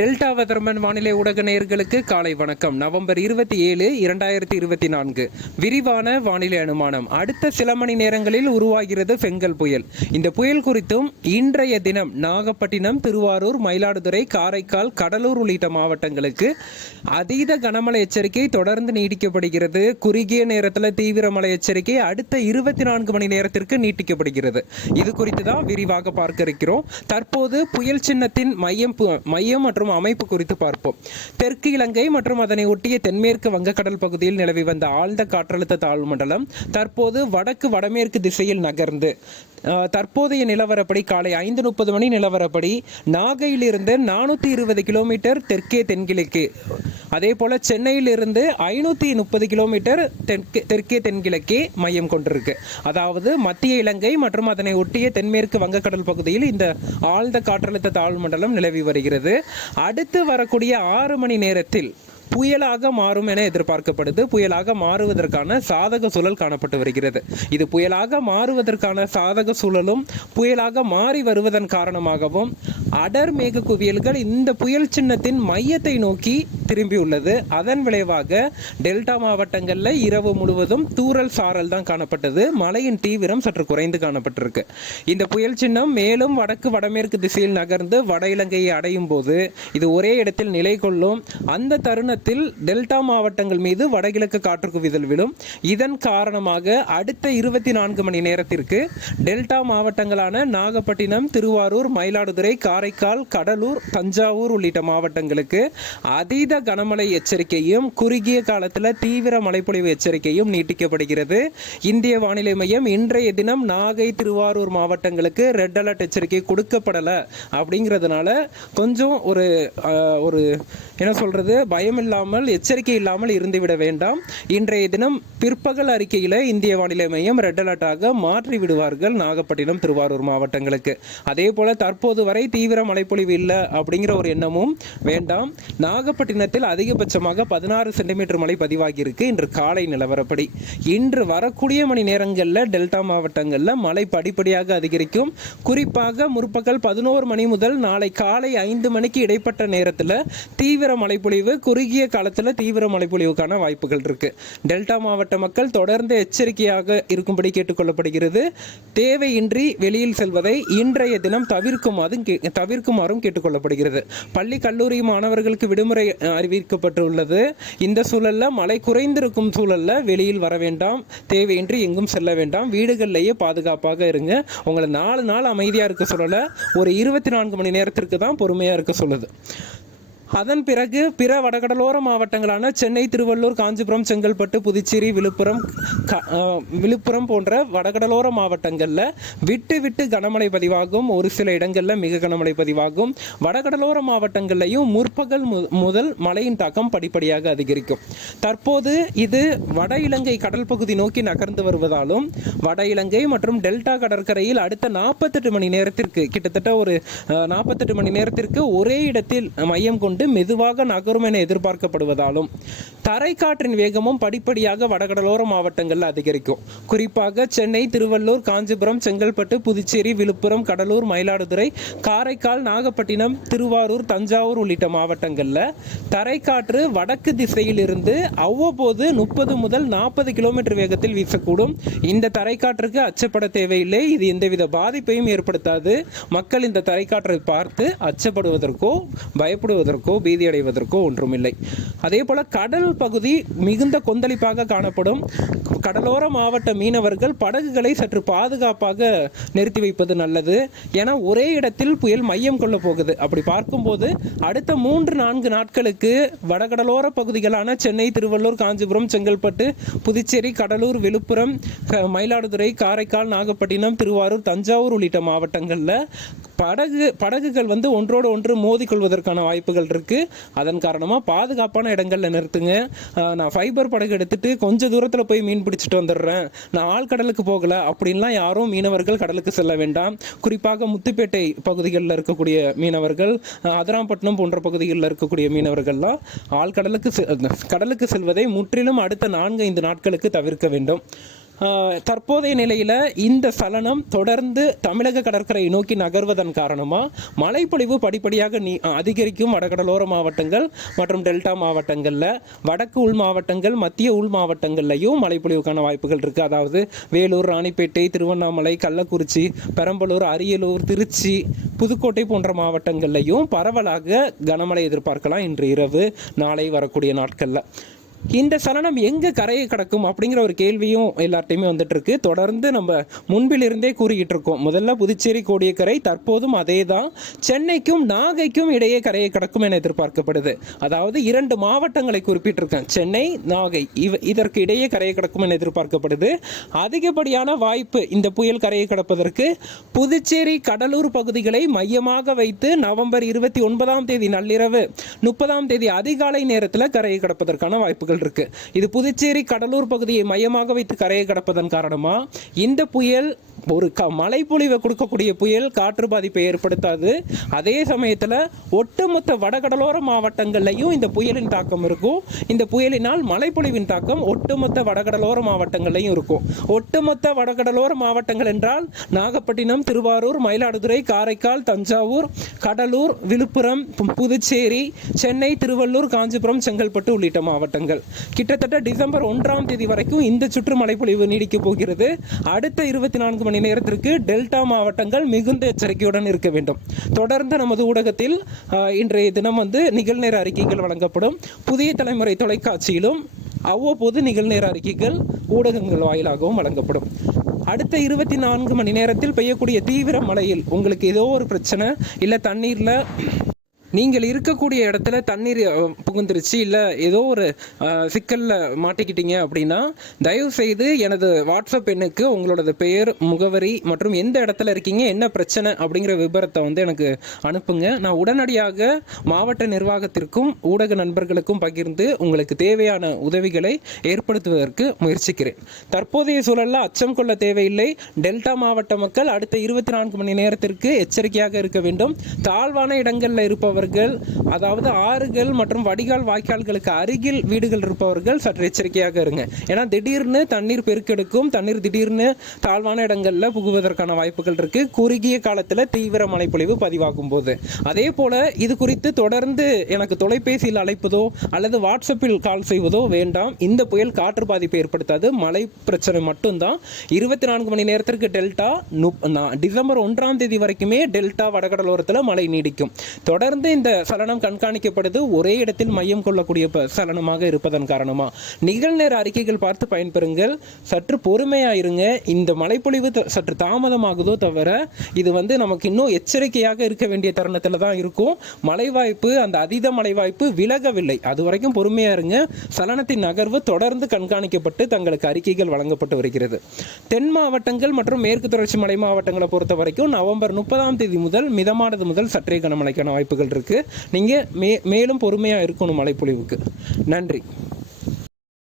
Delta weatherman வானிலை ஊடக நேயர்களுக்கு காலை வணக்கம். நவம்பர் இருபத்தி ஏழு இரண்டாயிரத்தி இருபத்தி நான்கு. விரிவான வானிலை அனுமானம். அடுத்த சில மணி நேரங்களில் உருவாகிறது பெங்கல் புயல். இந்த புயல் குறித்தும் இன்றைய தினம் நாகப்பட்டினம் திருவாரூர் மயிலாடுதுறை காரைக்கால் கடலூர் உள்ளிட்ட மாவட்டங்களுக்கு அதீத கனமழை எச்சரிக்கை தொடர்ந்து நீடிக்கப்படுகிறது. குறுகிய நேரத்தில் தீவிர மழை எச்சரிக்கை அடுத்த இருபத்தி நான்கு மணி நேரத்திற்கு நீட்டிக்கப்படுகிறது. இது குறித்து தான் விரிவாக பார்க்க இருக்கிறோம். தற்போது புயல் சின்னத்தின் மையம் பு- மையம் மற்றும் அமைப்பு குறித்து பார்ப்போம். தெற்கு இலங்கை மற்றும் அதனை ஒட்டிய தென்மேற்கு வங்கக்கடல் பகுதியில் நிலவி வந்த ஆழ்ந்த காற்றழுத்த தாழ்வு மண்டலம் தற்போது வடக்கு வடமேற்கு திசையில் நகர்ந்து தற்போதைய நிலவரப்படி காலை ஐந்து முப்பது மணி நிலவரப்படி நாகையிலிருந்து நானூற்றி இருபது கிலோமீட்டர் தெற்கே தென்கிழக்கு அதே போல சென்னையிலிருந்து ஐநூற்றி முப்பது கிலோமீட்டர் தெற்கு தெற்கே தென்கிழக்கே மையம் கொண்டிருக்கு. அதாவது மத்திய இலங்கை மற்றும் அதனை ஒட்டிய தென்மேற்கு வங்கக்கடல் பகுதியில் இந்த ஆழ்ந்த காற்றழுத்த தாழ்வு மண்டலம் நிலவி வருகிறது. அடுத்து வரக்கூடிய ஆறு மணி நேரத்தில் புயலாக மாறும் என எதிர்பார்க்கப்படுது. புயலாக மாறுவதற்கான சாதக சூழல் காணப்பட்டு வருகிறது. இது புயலாக மாறுவதற்கான சாதக சூழலும் புயலாக மாறி வருவதன் காரணமாகவும் அடர் மேக குவியல்கள் இந்த புயல் சின்னத்தின் மையத்தை நோக்கி திரும்பியுள்ளது அதன் விளைவாக டெல்டா மாவட்டங்களில் இரவு முழுவதும் தூரல் சாரல் தான் காணப்பட்டது. மழையின் தீவிரம் சற்று குறைந்து காணப்பட்டிருக்கு. இந்த புயல் சின்னம் மேலும் வடக்கு வடமேற்கு திசையில் நகர்ந்து வட இலங்கையை அடையும் போது இது ஒரே இடத்தில் நிலை கொள்ளும். அந்த தருணத்தில் டெல்டா மாவட்டங்கள் மீது வடகிழக்கு காற்று குவிதல் விழும். இதன் காரணமாக அடுத்த இருபத்தி நான்கு மணி நேரத்திற்கு டெல்டா மாவட்டங்களான நாகப்பட்டினம் திருவாரூர் மயிலாடுதுறை காரைக்கால் கடலூர் தஞ்சாவூர் உள்ளிட்ட மாவட்டங்களுக்கு அதீத கனமழை எச்சரிக்கையும் குறுகிய காலத்தில் தீவிர மழைப்பொழிவு எச்சரிக்கையும் நீட்டிக்கப்படுகிறது. இந்திய வானிலை மையம் இன்றைய தினம் நாகை திருவாரூர் மாவட்டங்களுக்கு ரெட் அலர்ட் எச்சரிக்கை கொடுக்கப்படலை. அப்படிங்கிறதுனால கொஞ்சம் ஒரு ஒரு என்ன சொல்கிறது பயம் இல்லாமல் எச்சரிக்கை இல்லாமல் இருந்துவிட வேண்டாம். இன்றைய தினம் பிற்பகல் அறிக்கையில் இந்திய வானிலை மையம் ரெட் அலர்ட்டாக மாற்றி விடுவார்கள் நாகப்பட்டினம் திருவாரூர் மாவட்டங்களுக்கு. அதே போல தற்போது வரை தீவிர மழைப்பொழிவு இல்லை அப்படிங்கிற ஒரு எண்ணமும் வேண்டாம். நாகப்பட்டினத்தில் அதிகபட்சமாக பதினாறு சென்டிமீட்டர் மழை பதிவாகியிருக்கு. இன்று காலை நிலவரப்படி. இன்று வரக்கூடிய மணி நேரங்களில் டெல்டா மாவட்டங்களில் மழை படிப்படியாக அதிகரிக்கும். குறிப்பாக முற்பகல் பதினோரு மணி முதல் நாளை காலை ஐந்து மணிக்கு இடைப்பட்ட நேரத்தில் தீவிர மழைப்பொழிவு குறுகிய காலத்தில் தீவிர மழைப்பொழிவுக்கான வாய்ப்புகள் இருக்கு. டெல்டா மாவட்ட மக்கள் தொடர்ந்து எச்சரிக்கையாக இருக்கும்படி கேட்டுக்கொள்ளப்படுகிறது. தேவையின்றி வெளியில் செல்வதை இன்றைய தினம் தவிர்க்குமாறும் கே- தவிர்க்குமாறும் கேட்டுக்கொள்ளப்படுகிறது. பள்ளி கல்லூரி மாணவர்களுக்கு விடுமுறை அறிவிக்கப்பட்டுள்ளது. இந்த சூழலில் மழை குறைந்திருக்கும் சூழல்ல வெளியில் வர வேண்டாம். தேவையின்றி எங்கும் செல்ல வேண்டாம். வீடுகளிலேயே பாதுகாப்பாக இருங்க. உங்களை நாலு நாள் அமைதியாக இருக்க சொல்லலை. ஒரு இருபத்தி நான்கு மணி நேரத்திற்கு தான் பொறுமையாக இருக்க சொல்லுது. அதன் பிறகு பிற வடகடலோர மாவட்டங்களான சென்னை திருவள்ளூர் காஞ்சிபுரம் செங்கல்பட்டு புதுச்சேரி விழுப்புரம் க- விழுப்புரம் போன்ற வடகடலோர மாவட்டங்களில் விட்டு விட்டு கனமழை பதிவாகும். ஒரு சில இடங்களில் மிக கனமழை பதிவாகும். வடகடலோர மாவட்டங்கள்லையும் முற்பகல் மு- முதல் மழையின் தாக்கம் படிப்படியாக அதிகரிக்கும். தற்போது இது வட இலங்கை கடல் பகுதி நோக்கி நகர்ந்து வருவதாலும் வட இலங்கை மற்றும் டெல்டா கடற்கரையில் அடுத்த நாற்பத்தெட்டு மணி நேரத்திற்கு கிட்டத்தட்ட ஒரு நாற்பத்தெட்டு மணி நேரத்திற்கு ஒரே இடத்தில் மையம் கொண்டு மெதுவாக நகரும் என எதிர்பார்க்கப்படுவதாலும் தரைக்காற்றின் வேகமும் படிப்படியாக வடகடலோர மாவட்டங்களில் அதிகரிக்கும். குறிப்பாக சென்னை திருவள்ளூர் காஞ்சிபுரம் செங்கல்பட்டு புதுச்சேரி விழுப்புரம் கடலூர் மயிலாடுதுறை காரைக்கால் நாகப்பட்டினம் திருவாரூர் தஞ்சாவூர் உள்ளிட்ட மாவட்டங்களில் தரைக்காற்று வடக்கு திசையிலிருந்து அவ்வப்போது முப்பது முதல் நாற்பது கிலோமீட்டர் வேகத்தில் வீசக்கூடும். இந்த தரைக்காற்றுக்கு அச்சப்பட தேவையில்லை. இது எந்தவித பாதிப்பையும் ஏற்படுத்தாது. மக்கள் இந்த தரைக்காற்றை பார்த்து அச்சப்படுவதற்கோ பயப்படுவதற்கோ பீதி அடைவதற்கோ ஒன்றுமில்லை. அதே போல கடல் பகுதி மிகுந்த கொந்தளிப்பாக காணப்படும். கடலோர மாவட்ட மீனவர்கள் படகுகளை சற்று பாதுகாப்பாக நிறுத்தி வைப்பது நல்லது. ஏன்னா ஒரே இடத்தில் புயல் மையம் கொள்ள போகுது. அப்படி பார்க்கும்போது அடுத்த மூன்று நான்கு நாட்களுக்கு வடகடலோர பகுதிகளான சென்னை திருவள்ளூர் காஞ்சிபுரம் செங்கல்பட்டு புதுச்சேரி கடலூர் விழுப்புரம் மயிலாடுதுறை காரைக்கால் நாகப்பட்டினம் திருவாரூர் தஞ்சாவூர் உள்ளிட்ட மாவட்டங்களில் படகு படகுகள் வந்து ஒன்றோடு ஒன்று மோதிக்கொள்வதற்கான வாய்ப்புகள் இருக்கு. அதன் காரணமாக பாதுகாப்பான இடங்களில் நிறுத்துங்க. நான் ஃபைபர் படகு எடுத்துட்டு கொஞ்சம் தூரத்தில் போய் மீன் பிடிச்சிட்டு வந்துடுறேன். நான் ஆழ்கடலுக்கு போகல. அப்படின்லாம் யாரும் மீனவர்கள் கடலுக்கு செல்ல வேண்டாம். குறிப்பாக முத்துப்பேட்டை பகுதிகளில் இருக்கக்கூடிய மீனவர்கள் அதராம்பட்டினம் அதிராம்பட்டினம் போன்ற பகுதிகளில் இருக்கக்கூடிய மீனவர்கள்லாம் ஆழ்கடலுக்கு செ- கடலுக்கு செல்வதை முற்றிலும் அடுத்த நான்கு ஐந்து நாட்களுக்கு தவிர்க்க வேண்டும். தற்போதைய நிலையில் இந்த சலனம் தொடர்ந்து தமிழக கடற்கரையை நோக்கி நகர்வதன் காரணமாக மழைப்பொழிவு படிப்படியாக நீ அதிகரிக்கும் வடகடலோர மாவட்டங்கள் மற்றும் டெல்டா மாவட்டங்களில் வடக்கு உள் மாவட்டங்கள் மத்திய உள் மாவட்டங்கள்லையும் மழைப்பொழிவுக்கான வாய்ப்புகள் இருக்குது அதாவது வேலூர் ராணிப்பேட்டை திருவண்ணாமலை கள்ளக்குறிச்சி பெரம்பலூர் அரியலூர் திருச்சி புதுக்கோட்டை போன்ற மாவட்டங்கள்லையும் பரவலாக கனமழை எதிர்பார்க்கலாம் இன்று இரவு நாளை வரக்கூடிய நாட்களில். இந்த சலனம் எங்கே கரையை கடக்கும் அப்படிங்கிற ஒரு கேள்வியும் எல்லார்ட்டையுமே வந்துட்டுருக்கு. தொடர்ந்து நம்ம முன்பிலிருந்தே கூறிக்கிட்டு இருக்கோம் முதல்ல புதுச்சேரி கோடியக்கரை தற்போதும் அதே தான் சென்னைக்கும் நாகைக்கும் இடையே கரையை கடக்கும் என எதிர்பார்க்கப்படுது. அதாவது இரண்டு மாவட்டங்களை குறிப்பிட்டிருக்கேன். சென்னை நாகை இவ இதற்கு இடையே கரையை கடக்கும் என எதிர்பார்க்கப்படுது. அதிகப்படியான வாய்ப்பு இந்த புயல் கரையை கடப்பதற்கு புதுச்சேரி கடலூர் பகுதிகளை மையமாக வைத்து நவம்பர் இருபத்தி ஒன்பதாம் தேதி நள்ளிரவு முப்பதாம் தேதி அதிகாலை நேரத்தில் கரையை கடப்பதற்கான வாய்ப்புகள் இருக்கு. இது புதுச்சேரி கடலூர் பகுதியை மையமாக வைத்து கரையை கடப்பதன் காரணமா? இந்த புயல் ஒரு க மழைப்பொழிவை கொடுக்கக்கூடிய புயல் காற்று பாதிப்பை ஏற்படுத்தாது. அதே சமயத்தில் ஒட்டுமொத்த வடகடலோர மாவட்டங்கள்லையும் இந்த புயலின் தாக்கம் இருக்கும். இந்த புயலினால் மழைப்பொழிவின் தாக்கம் ஒட்டுமொத்த வடகடலோர மாவட்டங்கள்லையும் இருக்கும். ஒட்டுமொத்த வடகடலோர மாவட்டங்கள் என்றால் நாகப்பட்டினம் திருவாரூர் மயிலாடுதுறை காரைக்கால் தஞ்சாவூர் கடலூர் விழுப்புரம் பு- புதுச்சேரி சென்னை திருவள்ளூர் காஞ்சிபுரம் செங்கல்பட்டு உள்ளிட்ட மாவட்டங்கள். கிட்டத்தட்ட டிசம்பர் ஒன்றாம் தேதி வரைக்கும் இந்த சுற்று மழைப்பொழிவு நீடிக்கப் போகிறது. அடுத்த இருபத்தி நான்கு மணி நேரத்திற்கு டெல்டா மாவட்டங்கள் மிகுந்த எச்சரிக்கையுடன் இருக்க வேண்டும். தொடர்ந்து நமது ஊடகத்தில் இன்றைய தினம் வந்து நிகழ்நேர அறிக்கைகள் வழங்கப்படும். புதிய தலைமுறை தொலைக்காட்சியிலும் அவ்வப்போது நிகழ்நேர அறிக்கைகள் ஊடகங்கள் வாயிலாகவும் வழங்கப்படும். அடுத்த இருபத்தி நான்கு மணி நேரத்தில் பெய்யக்கூடிய தீவிர மழையில் உங்களுக்கு ஏதோ ஒரு பிரச்சனை இல்லை தண்ணீரில் நீங்கள் இருக்கக்கூடிய இடத்துல தண்ணீர் புகுந்துருச்சு இல்லை ஏதோ ஒரு சிக்கலில் மாட்டிக்கிட்டீங்க அப்படின்னா தயவு செய்து எனது வாட்ஸ்அப் எண்ணுக்கு உங்களோட பெயர் முகவரி மற்றும் எந்த இடத்துல இருக்கீங்க என்ன பிரச்சனை அப்படிங்கிற விபரத்தை வந்து எனக்கு அனுப்புங்க. நான் உடனடியாக மாவட்ட நிர்வாகத்திற்கும் ஊடக நண்பர்களுக்கும் பகிர்ந்து உங்களுக்கு தேவையான உதவிகளை ஏற்படுத்துவதற்கு முயற்சிக்கிறேன். தற்போதைய சூழலில் அச்சம் கொள்ள தேவையில்லை. டெல்டா மாவட்ட மக்கள் அடுத்த இருபத்தி நான்கு மணி நேரத்திற்கு எச்சரிக்கையாக இருக்க வேண்டும். தாழ்வான இடங்களில் இருப்பவர்கள் அதாவது ஆறுகள் மற்றும் வடிகால் வாய்க்கால்களுக்கு அருகில் வீடுகள் இருப்பவர்கள் சற்று எச்சரிக்கையாக இருங்க. ஏன்னா திடீர்னு தண்ணீர் பெருக்கெடுக்கும் தண்ணீர் திடீர்னு தாழ்வான இடங்களில் புகுவதற்கான வாய்ப்புகள் இருக்கு. குறுகிய காலத்தில் தீவிர மழைப்பொழிவு பதிவாகும் போது அதே போல இது குறித்து தொடர்ந்து எனக்கு தொலைபேசியில் அழைப்பதோ அல்லது வாட்ஸ்அப்பில் கால் செய்வதோ வேண்டாம். இந்த புயல் காற்று பாதிப்பை ஏற்படுத்தாது. மழை பிரச்சனை மட்டும்தான். இருபத்தி நான்கு மணி நேரத்திற்கு டெல்டா டிசம்பர் ஒன்றாம் தேதி வரைக்குமே டெல்டா வடகடலோரத்தில் மழை நீடிக்கும். தொடர்ந்து இந்த சலனம் கண்காணிக்கப்படுது. ஒரே இடத்தில் மையம் கொள்ளக்கூடிய சலனமாக இருப்பதன் காரணமா. நிகழ்நேர அறிக்கைகள் பார்த்து பயன்பெறுங்கள். சற்று பொறுமையா இருங்க. இந்த மழைப்பொழிவு சற்று தாமதமாகுதோ தவிர இது வந்து நமக்கு இன்னும் எச்சரிக்கையாக இருக்க வேண்டிய தருணத்தில் தான் இருக்கும். மழை வாய்ப்பு அந்த அதீத மழை வாய்ப்பு விலகவில்லை. அது வரைக்கும் பொறுமையா இருங்க. சலனத்தின் நகர்வு தொடர்ந்து கண்காணிக்கப்பட்டு தங்களுக்கு அறிக்கைகள் வழங்கப்பட்டு வருகிறது. தென் மாவட்டங்கள் மற்றும் மேற்கு தொடர்ச்சி மலை மாவட்டங்களை பொறுத்த வரைக்கும் நவம்பர் முப்பதாம் தேதி முதல் மிதமானது முதல் சற்றே கனமழைக்கான வாய்ப்புகள் இருக்கு. நீங்க மே மேலும் பொறுமையா இருக்கணும் மழைப்பொழிவுக்கு நன்றி.